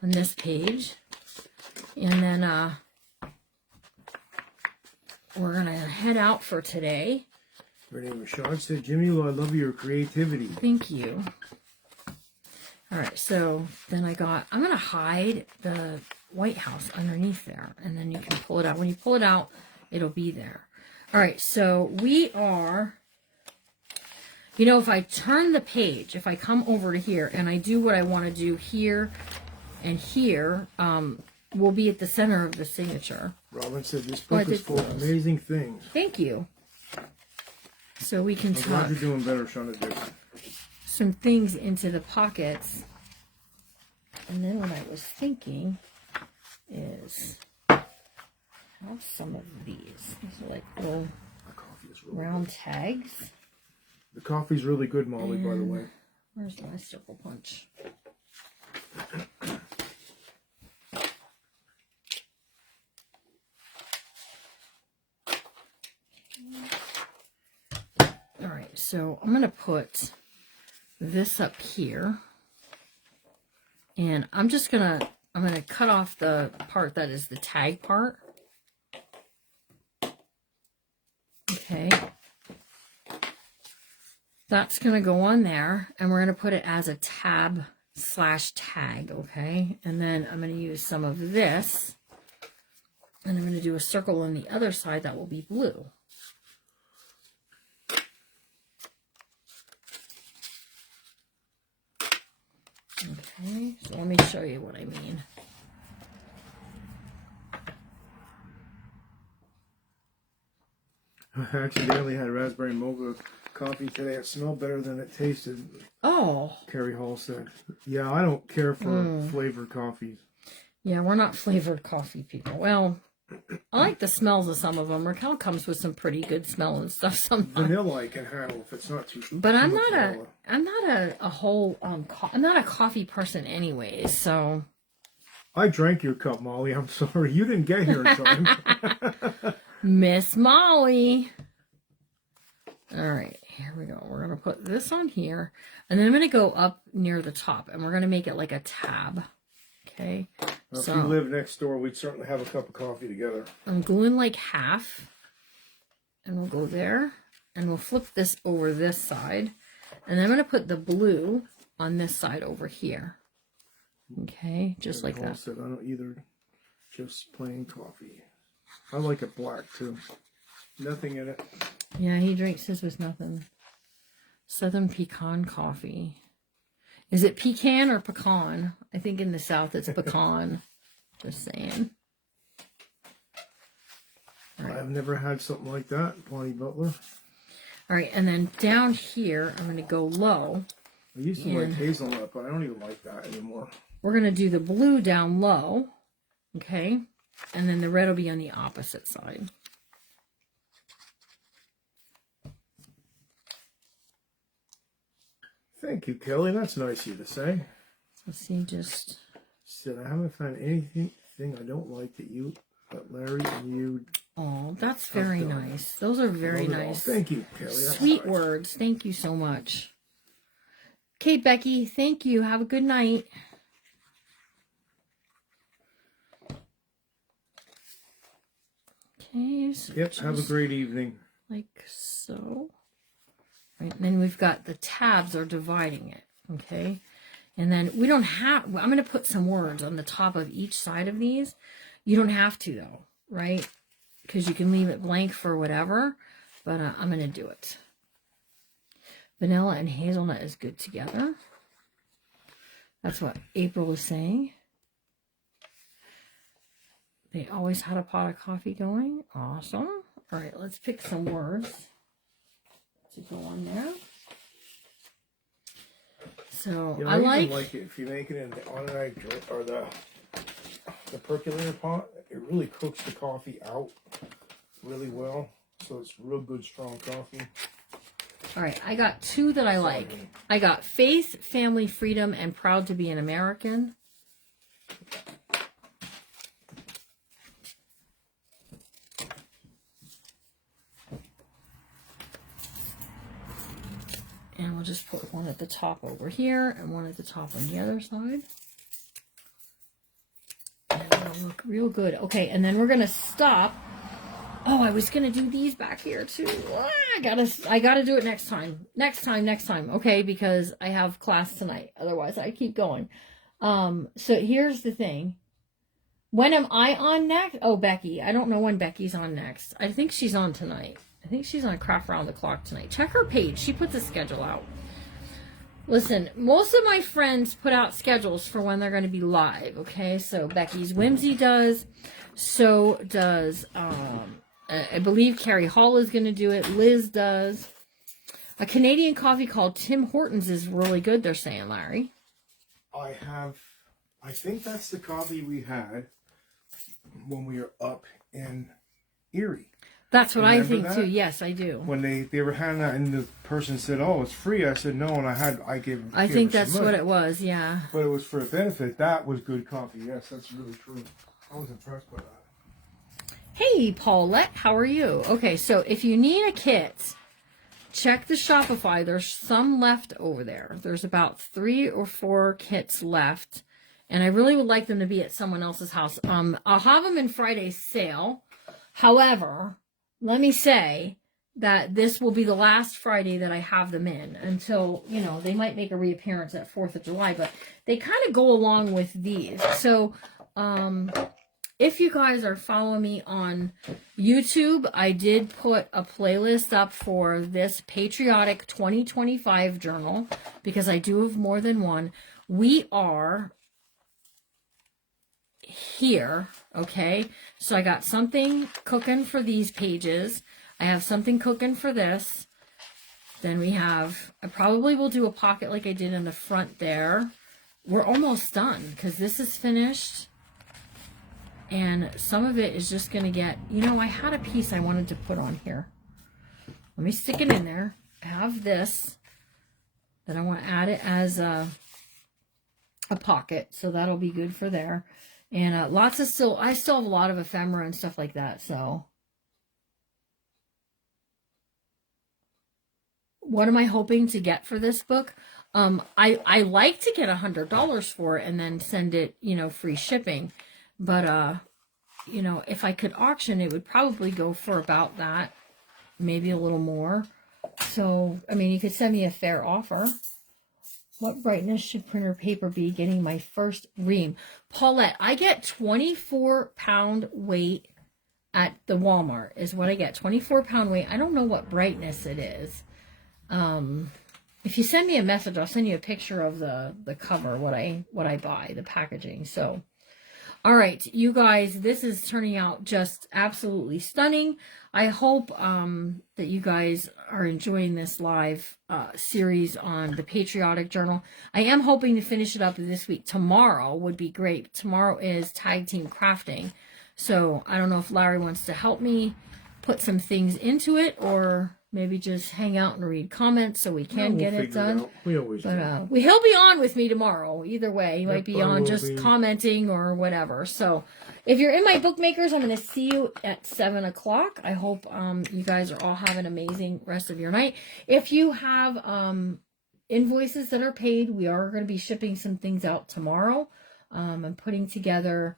on this page. And then we're going to head out for today. Her name was Sean. Said, Jimmy, well, I love your creativity. Thank you. All right, so then I'm going to hide the White House underneath there. And then you can pull it out. When you pull it out, it'll be there. All right, so we are... You know, if I turn the page, if I come over to here and I do what I want to do here and here, we'll be at the center of the signature. Robin said, this book is full of amazing things. Thank you. So we can I'm glad tuck you're doing better, Sean. some things into the pockets. And then what I was thinking is have some of these. These are like little round tags. The coffee's really good, Molly, by the way. Where's my circle punch? All right, so I'm going to put this up here. And I'm going to cut off the part that is the tag part. Okay. That's going to go on there, and we're going to put it as a tab/tag, okay? And then I'm going to use some of this, and I'm going to do a circle on the other side that will be blue. Okay, so let me show you what I mean. I accidentally had raspberry mocha coffee today. It smelled better than it tasted. Oh. Carrie Hall said. Yeah, I don't care for flavored coffees. Yeah, we're not flavored coffee people. Well, I like the smells of some of them. Raquel comes with some pretty good smell and stuff sometimes. Vanilla I can handle if it's not too. But too I'm much not vanilla. I'm not a whole I'm not a coffee person anyways. So I drank your cup, Molly. I'm sorry you didn't get here in time. Miss Molly. All right, here we go. We're gonna put this on here, and then I'm gonna go up near the top, and we're gonna make it like a tab. Okay. Well, so if you live next door, we'd certainly have a cup of coffee together. I'm gluing like half, and we'll go there, and we'll flip this over this side, and then I'm gonna put the blue on this side over here. Okay, just like that. Said, I don't either. Just plain coffee. I like it black too. Nothing in it. Yeah, he drinks his with nothing. Southern pecan coffee. Is it pecan or pecan? I think in the South it's pecan. Just saying. Right. I've never had something like that, Bonnie Butler. All right, and then down here, I'm going to go low. I used to like hazelnut, but I don't even like that anymore. We're going to do the blue down low. Okay. And then the red will be on the opposite side. Thank you, Kelly. That's nice of you to say. Let's see, just... Said, I haven't found anything I don't like that Larry and you... Oh, that's very nice. Those are very nice. Thank you, Kelly. That's Sweet nice. words. Thank you so much. Okay, Becky, thank you. Have a good night. Okay. So Yep, have a great evening. like so. Right, and then we've got the tabs are dividing it. Okay. And then we don't have, I'm going to put some words on the top of each side of these. You don't have to though, right? Because you can leave it blank for whatever, but I'm going to do it. Vanilla and hazelnut is good together. That's what April was saying. They always had a pot of coffee going. Awesome. All right, let's pick some words to go on there. So You know, I even like it if you make it in the automatic or the percolator pot. It really cooks the coffee out really well, so it's real good, strong coffee. all right, I got two that I like. I got Faith, Family, Freedom, and Proud to be an American. And we'll just put one at the top over here and one at the top on the other side. And it'll look real good. Okay, and then we're gonna stop. Oh, I was gonna do these back here too. Ah, I gotta do it next time. Next time. Okay, because I have class tonight. Otherwise, I keep going. So here's the thing. When am I on next? Oh, Becky. I don't know when Becky's on next. I think she's on tonight. I think she's on Craft Around the Clock tonight. Check her page. She puts a schedule out. Listen, most of my friends put out schedules for when they're going to be live, okay? So Becky's Whimsy does. So does, I believe Carrie Hall is going to do it. Liz does. A Canadian coffee called Tim Hortons is really good, they're saying, Larry. I think that's the coffee we had when we were up in Erie. That's what I think that? too. Yes, I do. When they were having that, and the person said, "Oh, it's free." I said, "No," and I gave. I think that's what it was. Yeah. But it was for a benefit. That was good coffee. Yes, that's really true. I was impressed by that. Hey, Paulette, how are you? Okay, so if you need a kit, check the Shopify. There's some left over there. There's about 3 or 4 kits left, and I really would like them to be at someone else's house. I'll have them in Friday's sale. However, let me say that this will be the last Friday that I have them in until, you know, they might make a reappearance at 4th of July, but they kind of go along with these. So, if you guys are following me on YouTube, I did put a playlist up for this Patriotic 2025 journal because I do have more than one. We are here, okay? So I got something cooking for these pages. I have something cooking for this. Then we have, I probably will do a pocket like I did in the front there. We're almost done because this is finished. And some of it is just going to get, you know, I had a piece I wanted to put on here. Let me stick it in there. I have this. Then I want to add it as a pocket. So that'll be good for there. And I still have a lot of ephemera and stuff like that. So what am I hoping to get for this book? I like to get $100 for it and then send it, you know, free shipping. But, you know, if I could auction, it would probably go for about that, maybe a little more. So, I mean, you could send me a fair offer. What brightness should printer paper be getting my first ream? Paulette, I get 24-pound weight at the Walmart is what I get. 24-pound weight. I don't know what brightness it is. If you send me a message, I'll send you a picture of the cover, what I buy, the packaging. So, all right, you guys, this is turning out just absolutely stunning. I hope that you guys are enjoying this live series on the Patriotic Journal. I am hoping to finish it up this week. Tomorrow would be great. Tomorrow is Tag Team Crafting. So I don't know if Larry wants to help me put some things into it or maybe just hang out and read comments so we can get it done. We always do. But he'll be on with me tomorrow. Either way, he might be on just commenting or whatever. So if you're in my bookmakers, I'm going to see you at 7 o'clock. I hope you guys are all having an amazing rest of your night. If you have invoices that are paid. We are going to be shipping some things out tomorrow. I'm putting together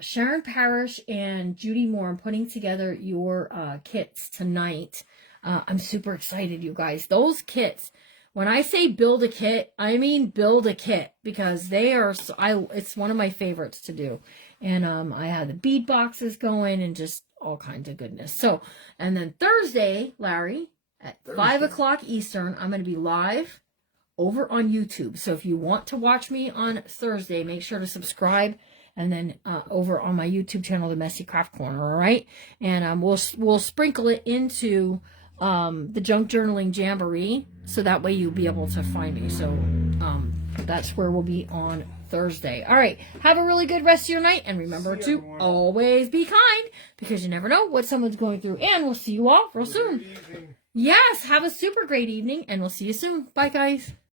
Sharon Parrish and Judy Moore. I'm putting together your kits tonight. I'm super excited, you guys. Those kits, when I say build a kit, I mean build a kit, because they are it's one of my favorites to do. And I had the bead boxes going and just all kinds of goodness. So, and then Thursday, Larry, at 5 o'clock Eastern, I'm going to be live over on YouTube. So if you want to watch me on Thursday, make sure to subscribe. And then over on my YouTube channel, The Messy Craft Corner, all right? And we'll sprinkle it into the Junk Journaling Jamboree, so that way you'll be able to find me. So that's where we'll be on Thursday. All right, have a really good rest of your night, and remember to always be kind, because you never know what someone's going through. And we'll see you all real soon. Yes, have a super great evening, and we'll see you soon. Bye, guys.